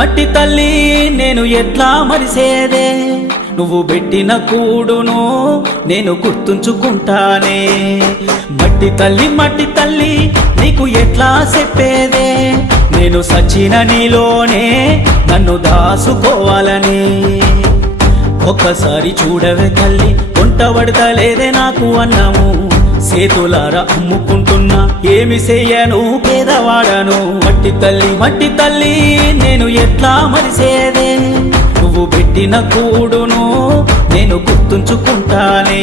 మట్టి తల్లి నేను ఎట్లా మరిసేదే, నువ్వు పెట్టిన కూడును నేను గుర్తుంచుకుంటానే. మట్టి తల్లి నీకు ఎట్లా చెప్పేదే, నేను సచిన నీలోనే నన్ను దాసుకోవాలని. ఒక్కసారి చూడవే తల్లి, వంట పడతలేదే నాకు అన్నము, సేతులారా అమ్ముకుంటున్నా ఏమి చెయ్యను పేదవాడను. మట్టి తల్లి నేను ఎట్లా మరిసేదే, నువ్వు పెట్టిన కూడును నేను గుర్తుంచుకుంటానే.